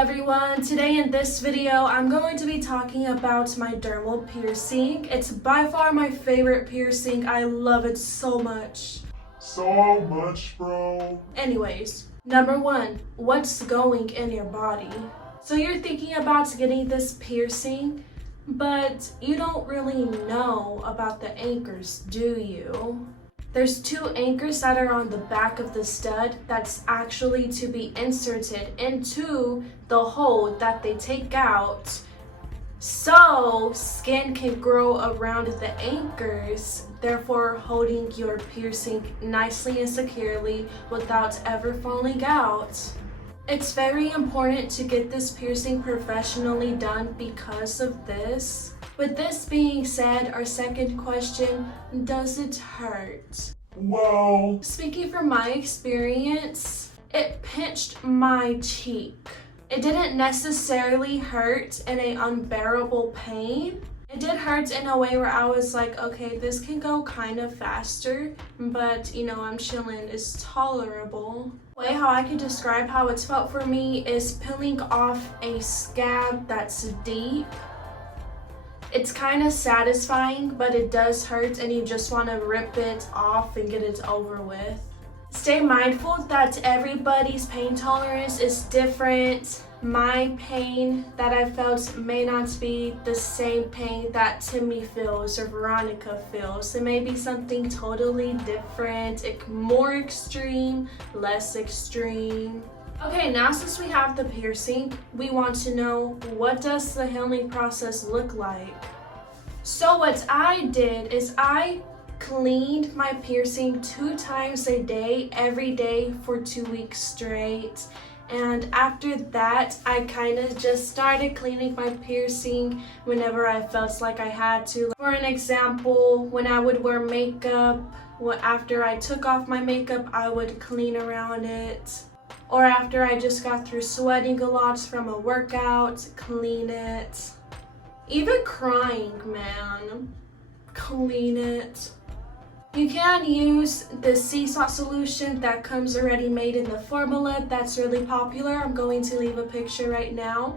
everyone, today in this video I'm going to be talking about my dermal piercing. It's by far my favorite piercing. I love it so much. So much, bro. Anyways, number one, what's going in your body? So you're thinking about getting this piercing, but you don't really know about the anchors, do you? There's two anchors that are on the back of the stud that's actually to be inserted into the hole that they take out so skin can grow around the anchors, therefore holding your piercing nicely and securely without ever falling out. It's very important to get this piercing professionally done because of this. With this being said, our second question, does it hurt? Well, Speaking from my experience, it pinched my cheek. It didn't necessarily hurt in an unbearable pain. It did hurt in a way where I was like, okay, this can go kind of faster, but I'm chilling, it's tolerable. The way how I could describe how it's felt for me is peeling off a scab that's deep. It's kind of satisfying, but it does hurt and you just want to rip it off and get it over with. Stay mindful that everybody's pain tolerance is different. My pain that I felt may not be the same pain that Timmy feels or Veronica feels. It may be something totally different, more extreme, less extreme. Okay, now since we have the piercing, we want to know, what does the healing process look like? So what I did is I cleaned my piercing 2 times a day, every day for 2 weeks straight. And after that, I kind of just started cleaning my piercing whenever I felt like I had to. For an example, when I would wear makeup, after I took off my makeup, I would clean around it. Or after I just got through sweating a lot from a workout, clean it. Even crying, man, clean it. You can use the sea salt solution that comes already made in the formula. That's really popular. I'm going to leave a picture right now.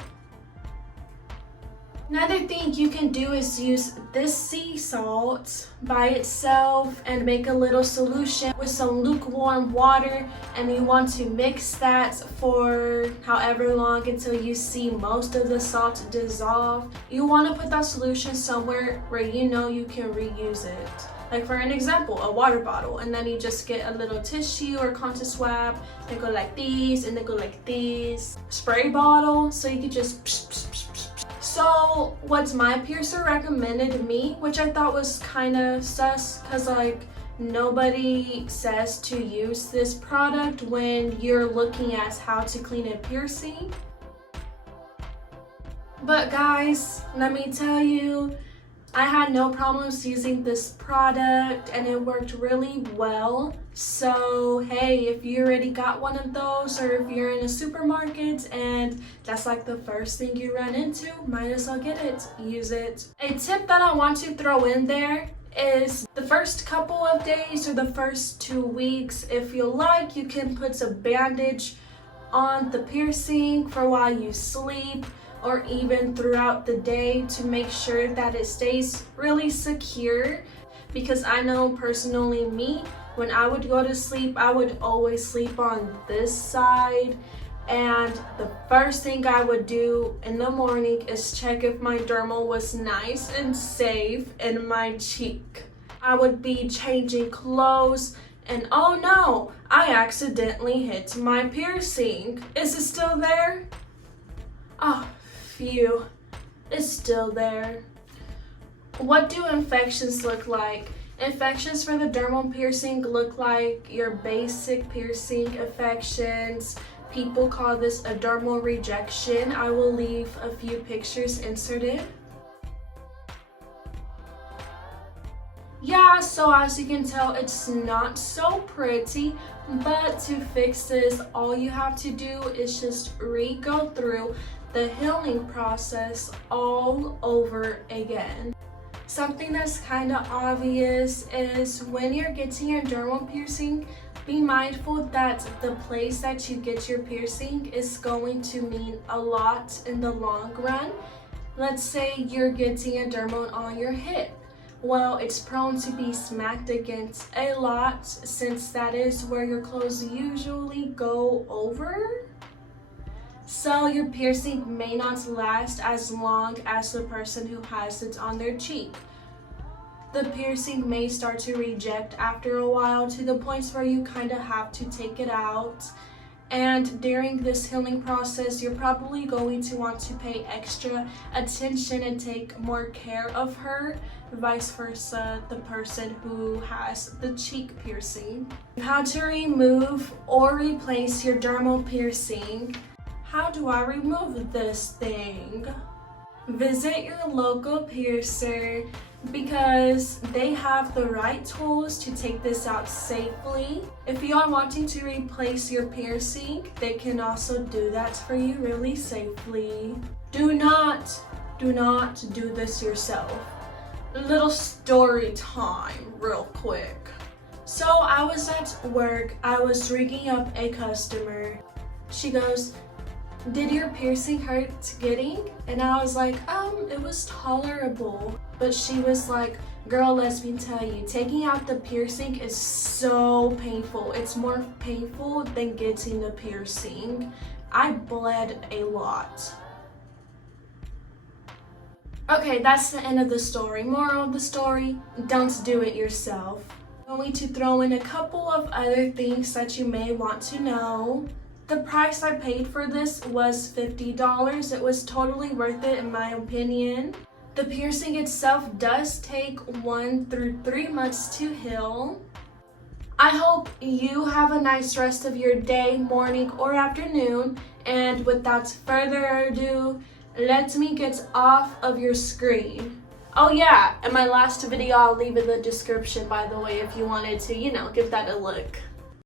Another thing you can do is use this sea salt by itself and make a little solution with some lukewarm water, and you want to mix that for however long until you see most of the salt dissolve. You want to put that solution somewhere where you know you can reuse it. Like for an example, a water bottle, and then you just get a little tissue or cotton swab, they go like these and they go like these. Spray bottle, so you could just psh, psh, psh, psh. So what my piercer recommended me, which I thought was kind of sus, because like nobody says to use this product when you're looking at how to clean a piercing. But guys, let me tell you, I had no problems using this product and it worked really well. So hey, if you already got one of those, or if you're in a supermarket and that's like the first thing you run into, might as well get it, use it. A tip that I want to throw in there is the first couple of days or the first 2 weeks, if you like, you can put a bandage on the piercing for while you sleep, or even throughout the day to make sure that it stays really secure. Because I know personally me, when I would go to sleep, I would always sleep on this side. And the first thing I would do in the morning is check if my dermal was nice and safe in my cheek. I would be changing clothes and oh no, I accidentally hit my piercing. Is it still there? Oh, phew, it's still there. What do infections look like? Infections for the dermal piercing look like your basic piercing infections. People call this a dermal rejection. I will leave a few pictures inserted. Yeah, so as you can tell, it's not so pretty, but to fix this, all you have to do is just re-go through the healing process all over again. Something that's kind of obvious is when you're getting your dermal piercing, Be mindful that the place that you get your piercing is going to mean a lot in the long run. Let's say you're getting a dermal on your hip. Well, it's prone to be smacked against a lot since that is where your clothes usually go over. So your piercing may not last as long as the person who has it on their cheek. The piercing may start to reject after a while to the points where you kind of have to take it out. And during this healing process, you're probably going to want to pay extra attention and take more care of her, vice versa, the person who has the cheek piercing. How to remove or replace your dermal piercing. How do I remove this thing? Visit your local piercer because they have the right tools to take this out safely. If you are wanting to replace your piercing, they can also do that for you really safely. Do not do this yourself. Little story time real quick. So I was at work, I was ringing up a customer. She goes, "Did your piercing hurt getting?" And I was like, it was tolerable. But she was like, "Girl, let me tell you, taking out the piercing is so painful. It's more painful than getting the piercing." I bled a lot. Okay, that's the end of the story. Moral of the story, don't do it yourself. I'm going to throw in a couple of other things that you may want to know. The price I paid for this was $50. It was totally worth it in my opinion. The piercing itself does take 1 through 3 months to heal. I hope you have a nice rest of your day, morning, or afternoon. And without further ado, let me get off of your screen. Oh yeah, and my last video I'll leave in the description, by the way, if you wanted to, give that a look.